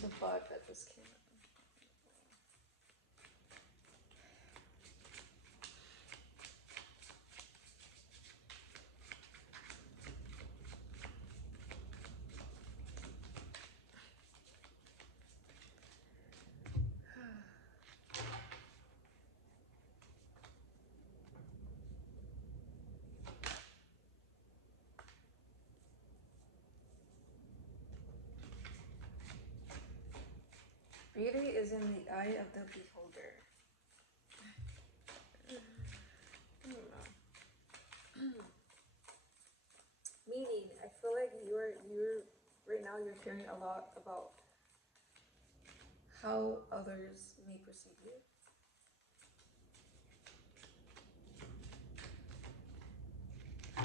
There's a bug that just came out. Beauty is in the eye of the beholder. I don't know. Meaning, I feel like you're right now you're caring a lot about how others may perceive you.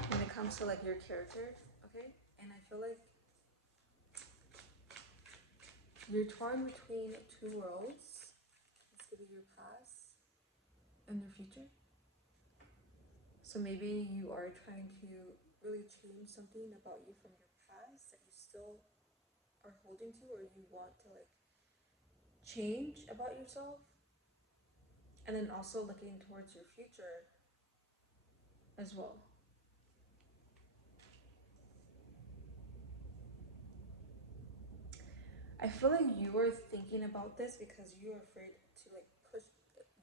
When it comes to like your character, okay? And I feel like you're torn between two worlds. This could be your past and your future. So maybe you are trying to really change something about you from your past that you still are holding to, or you want to like change about yourself. And then also looking towards your future as well. I feel like you are thinking about this because you're afraid to like push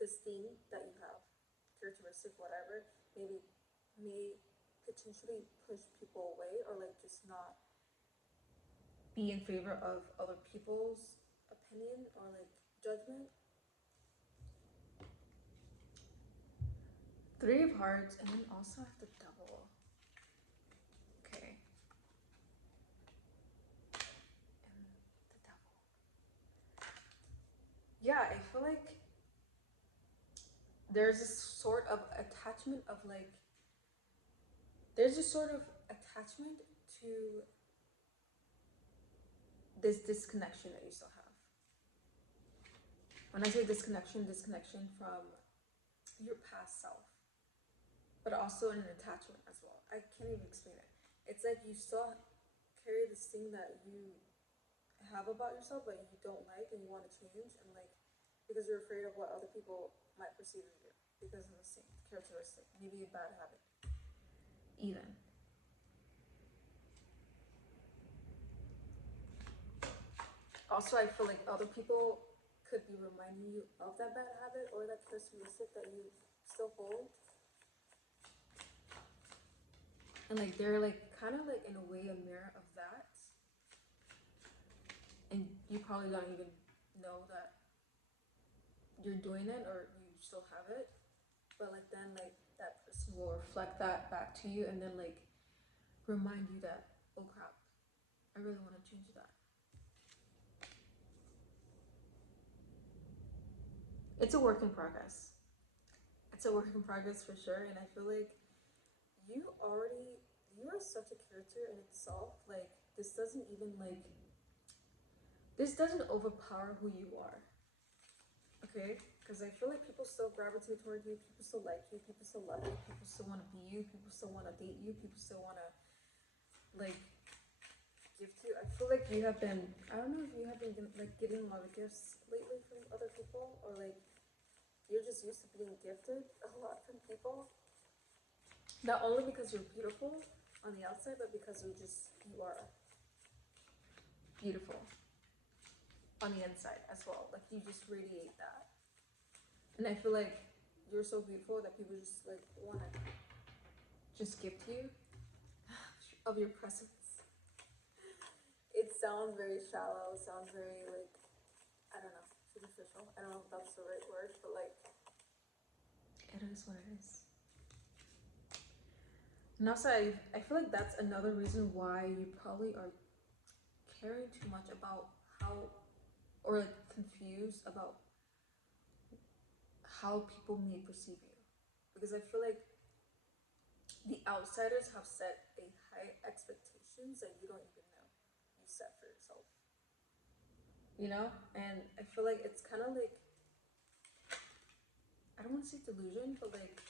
this thing that you have, characteristic, whatever, maybe may potentially push people away or like just not be in favor of other people's opinion or like judgment. Three of Hearts, and then also have the Devil. Okay. And the Devil. Yeah, I feel like there's this sort of attachment of like, there's a sort of attachment to this disconnection that you still have. When I say disconnection from your past self, but also an attachment as well. I can't even explain it. It's like you still carry this thing that you have about yourself, but you don't like and you want to change, and like because you're afraid of what other people might perceive of you because of the same characteristic, maybe a bad habit, even. Also, I feel like other people could be reminding you of that bad habit or that characteristic that you still hold. And like they're like kind of like in a way a mirror of that. And you probably don't even know that you're doing it or you still have it. But like then like that person will reflect that back to you and then like remind you that, oh crap, I really want to change that. It's a work in progress. It's a work in progress for sure, and I feel like you already you are such a character in itself. Like this doesn't overpower who you are. Okay? Because I feel like people still gravitate toward you, people still like you, people still love you, people still want to be you, people still want to date you, people still want to like gift you. I feel like you have been, I don't know if you have been like getting a lot of gifts lately from other people, or like you're just used to being gifted a lot from people. Not only because you're beautiful on the outside, but because you are beautiful on the inside as well. Like you just radiate that. And I feel like you're so beautiful that people just like wanna just gift you of your presence. It sounds very shallow, sounds very like, I don't know, superficial. I don't know if that's the right word, but like it is what it is. And also I feel like that's another reason why you probably are caring too much about how, or like confused about how people may perceive you. Because I feel like the outsiders have set a high expectations that you don't even know you set for yourself. You know? And I feel like it's kind of like, I don't want to say delusion, but like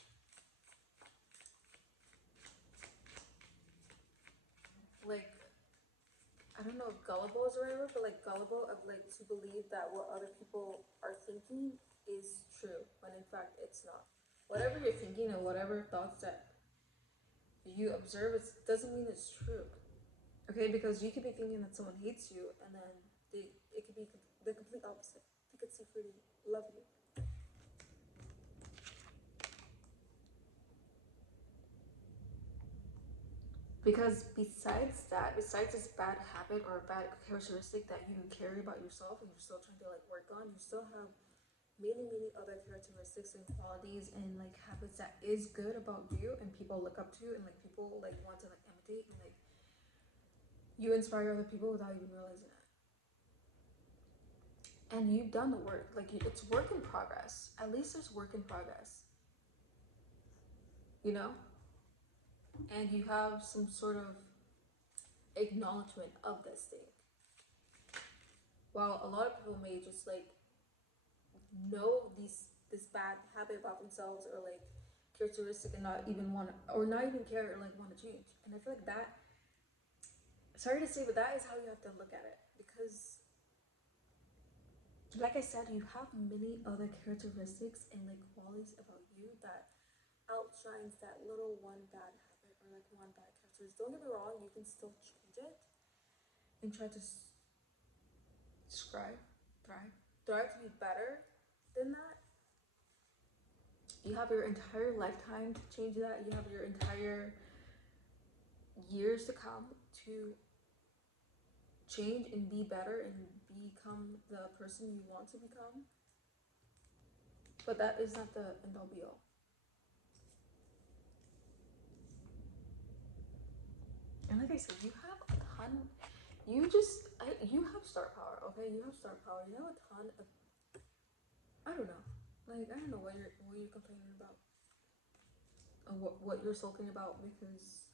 I don't know if gullible or whatever, but like gullible of like to believe that what other people are thinking is true when in fact it's not. Whatever you're thinking and whatever thoughts that you observe, it doesn't mean it's true. Okay, because you could be thinking that someone hates you, and then it could be the complete opposite. They could secretly love you. Because besides that, besides this bad habit or bad characteristic that you carry about yourself and you're still trying to like work on, you still have many other characteristics and qualities and like habits that is good about you and people look up to you and like people like want to like imitate and like you inspire other people without even realizing it. And you've done the work. Like it's work in progress. At least there's work in progress. You know? And you have some sort of acknowledgement of this thing. While a lot of people may just like know this bad habit about themselves or like characteristic and not even want to, or not even care or like want to change. And I feel like that, sorry to say, but that is how you have to look at it. Because like I said, you have many other characteristics and like qualities about you that outshines that little one bad habit or like one bad characteristic. Don't get me wrong, you can still change it and try to strive, thrive to be better than that. You have your entire lifetime to change that. You have your entire years to come to change and be better and become the person you want to become. But that is not the end all be all. And like I said, you have a ton. You have star power. Okay, you have star power. You have a ton of. I don't know. Like I don't know what you're complaining about. Or what you're sulking about because.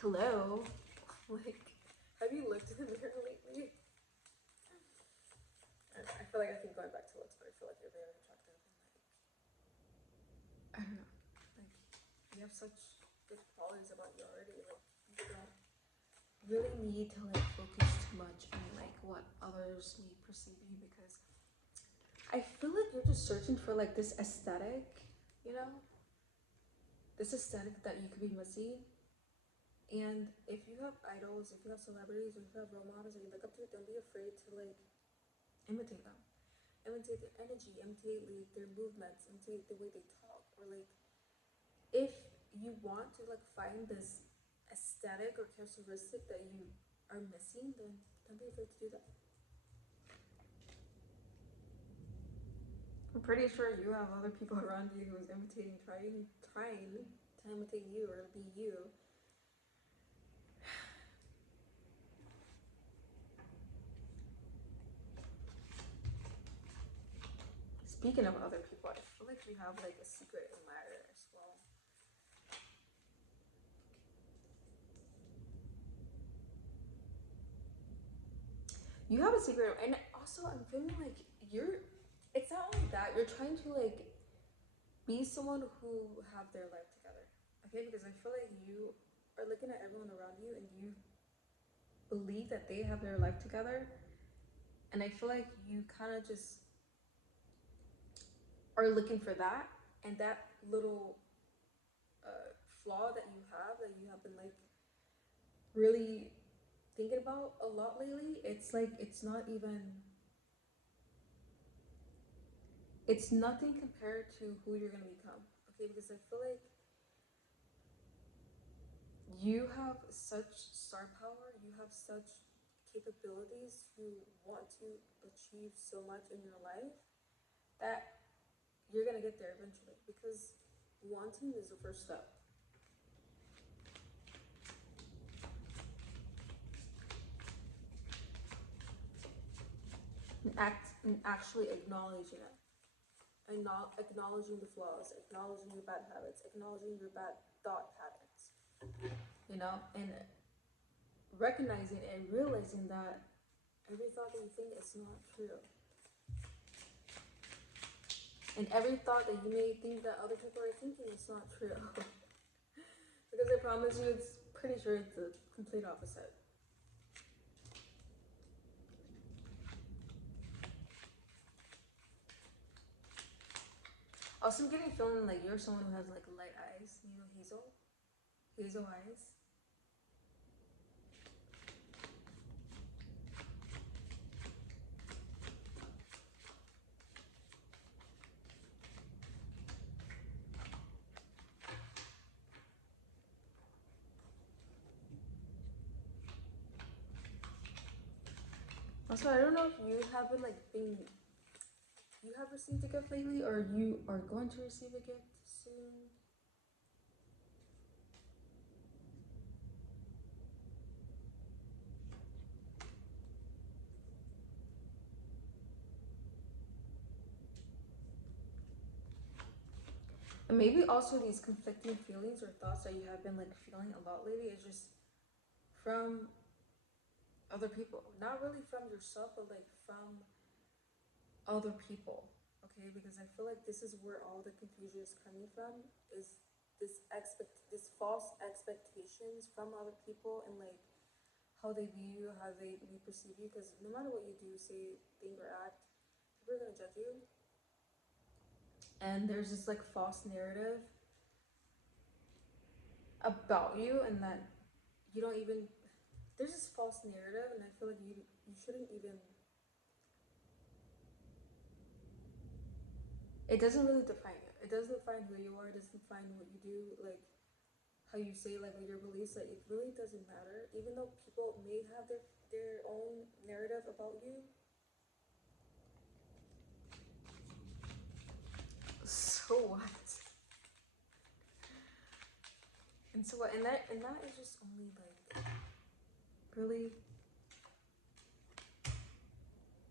Hello, like, have you looked in the mirror lately? I feel like I keep going back to looks, but I feel like you're very attractive and like I don't know. Like you have such good qualities about you already. Like you don't really need to like focus too much on like what others may perceive you because I feel like you're just searching for like this aesthetic, you know? This aesthetic that you could be missing. And if you have idols, if you have celebrities, or if you have role models that you look up to, don't be afraid to like imitate them. Imitate their energy, imitate like their movements, imitate the way they talk, or like if you want to like find this aesthetic or characteristic that you are missing, then don't be afraid to do that. I'm pretty sure you have other people around you who's imitating, trying to imitate you or be you. Speaking of other people, I feel like you have like a secret admirer as well. You have a secret, and also I'm feeling like you're. It's not only that you're trying to like be someone who have their life together, okay? Because I feel like you are looking at everyone around you, and you believe that they have their life together, and I feel like you kind of just are looking for that, and that little flaw that you have been like really thinking about a lot lately. It's like it's nothing compared to who you're gonna become. Okay, because I feel like you have such star power, you have such capabilities, you want to achieve so much in your life that you're gonna get there eventually because wanting is the first step. And actually acknowledging it. Acknowledging the flaws, acknowledging your bad habits, acknowledging your bad thought patterns, you know, and recognizing and realizing that every thought that you think is not true. And every thought that you may think that other people are thinking is not true. Because I promise you, it's pretty sure it's the complete opposite. Also, I'm getting feeling like you're someone who has like light eyes, you know, hazel eyes. Also, I don't know if you have been like being, you have received a gift lately, or you are going to receive a gift soon. And maybe also these conflicting feelings or thoughts that you have been like feeling a lot lately is just from other people. Not really from yourself, but like from other people. Okay, because I feel like this is where all the confusion is coming from, is this false expectations from other people, and like how they view you, how they perceive you, because no matter what you do, say, think, or act, people are gonna judge you. And there's this like false narrative about you, and that you don't even, there's this false narrative, and I feel like you shouldn't even, it doesn't really define you. It doesn't define who you are. It doesn't define what you do, like how you say, like your beliefs. Like it really doesn't matter. Even though people may have their own narrative about you. So what? And so what? And that is just only like really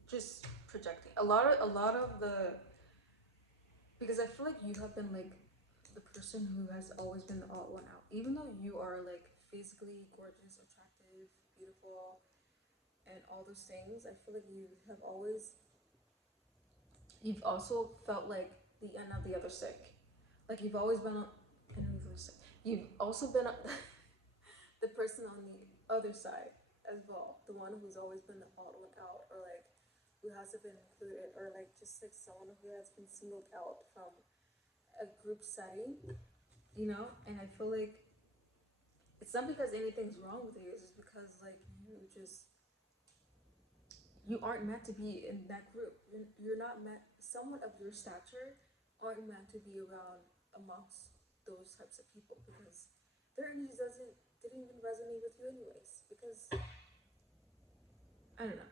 just projecting. A lot of the, because I feel like you have been like the person who has always been the odd one out. Even though you are like physically gorgeous, attractive, beautiful, and all those things, I feel like you've also felt like the end of the other stick. Like you've always been on end of the other stick. You've also been the person on the other side as well, the one who's always been the odd one out, or like who hasn't been included, or like just like someone who has been singled out from a group setting, you know. And I feel like it's not because anything's wrong with you, it's just because like you aren't meant to be in that group. You're not meant, someone of your stature aren't meant to be around amongst those types of people, because their energy didn't even resonate with you anyways. Because I don't know.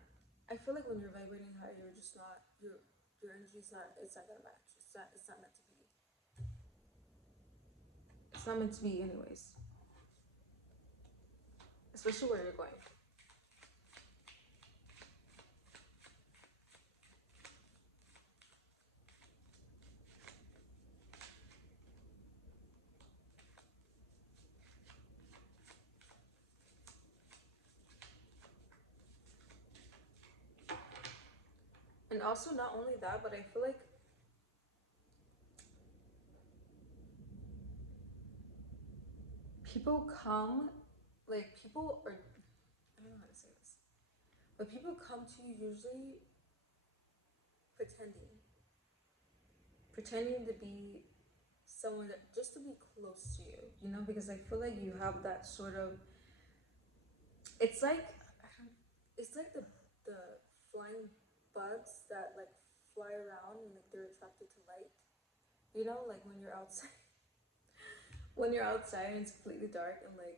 I feel like when you're vibrating high, you're just not your energy's not, it's not gonna match. It's not meant to be. It's not meant to be anyways. Especially where you're going. And also not only that, but I feel like people come, like people are, I don't know how to say this, but people come to you usually pretending, pretending to be someone that, just to be close to you know, because I feel like you have that sort of, it's like, it's like the flying bugs that like fly around and like they're attracted to light. You know, like when you're outside, when you're outside and it's completely dark, and like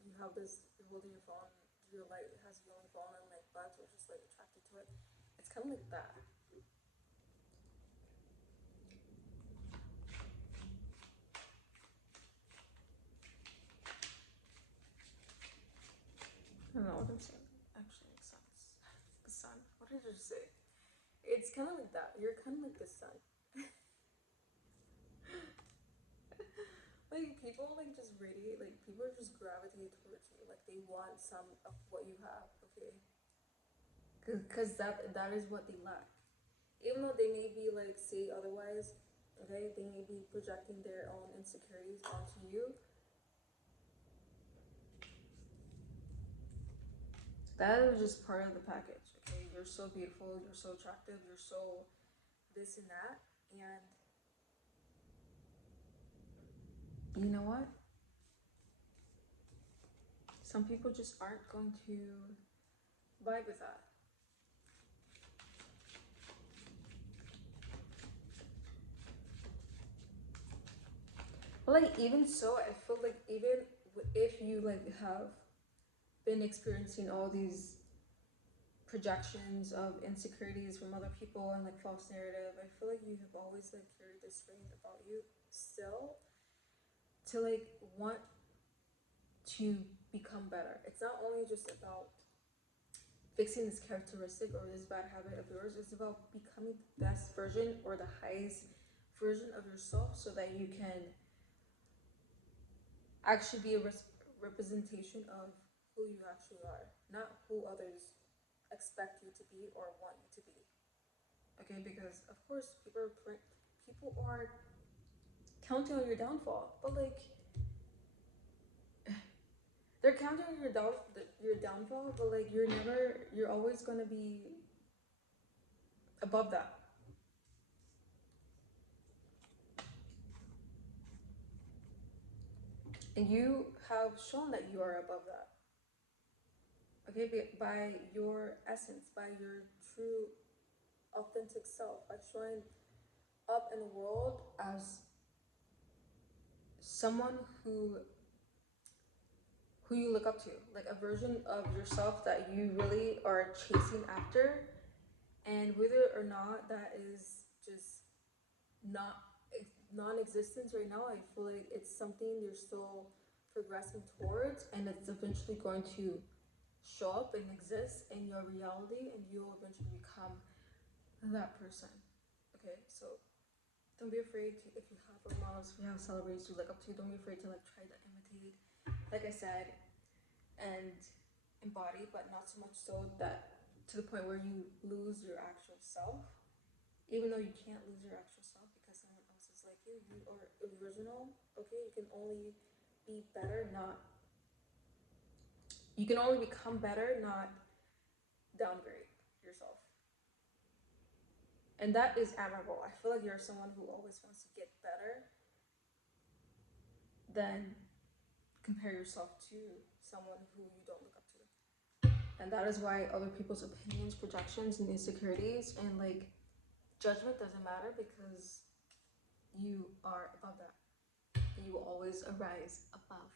you have this, you're holding your phone, your light has you on the phone, and like bugs are just like attracted to it. It's kind of like that. I don't know what I'm saying. Actually makes sense. The sun. What did I just say? It's kind of like that. You're kind of like the sun. Like people like just radiate. Like people just gravitate towards you. Like they want some of what you have. Okay, because that is what they lack. Even though they may be like say otherwise. Okay, they may be projecting their own insecurities onto you. That is just part of the package. Okay, you're so beautiful. You're so attractive. You're so this and that, and you know what? Some people just aren't going to vibe with that. But like, even so, I feel like even if you like have been experiencing all these projections of insecurities from other people and like false narrative, I feel like you have always like carried this strength about you still to like want to become better. It's not only just about fixing this characteristic or this bad habit of yours, it's about becoming the best version or the highest version of yourself so that you can actually be a representation of who you actually are, not who others expect you to be or want you to be. Okay, because of course people are counting on your downfall, but like they're counting on your downfall, but like you're always gonna be above that. And you have shown that you are above that. Okay, by your essence, by your true authentic self, by showing up in the world as someone who you look up to, like a version of yourself that you really are chasing after, and whether or not that is just not non-existence right now, I feel like it's something you're still progressing towards, and it's eventually going to show up and exist in your reality, and you'll eventually become that person. Okay, so don't be afraid to, if you have role models, if you have celebrities you look up to, don't be afraid to like try to imitate, like I said, and embody, but not so much so that to the point where you lose your actual self. Even though you can't lose your actual self because someone else is like you are original. Okay, you can only be better, not you can only become better, not downgrade yourself. And that is admirable. I feel like you're someone who always wants to get better than compare yourself to someone who you don't look up to. And that is why other people's opinions, projections, and insecurities and like judgment doesn't matter because you are above that. You will always arise above.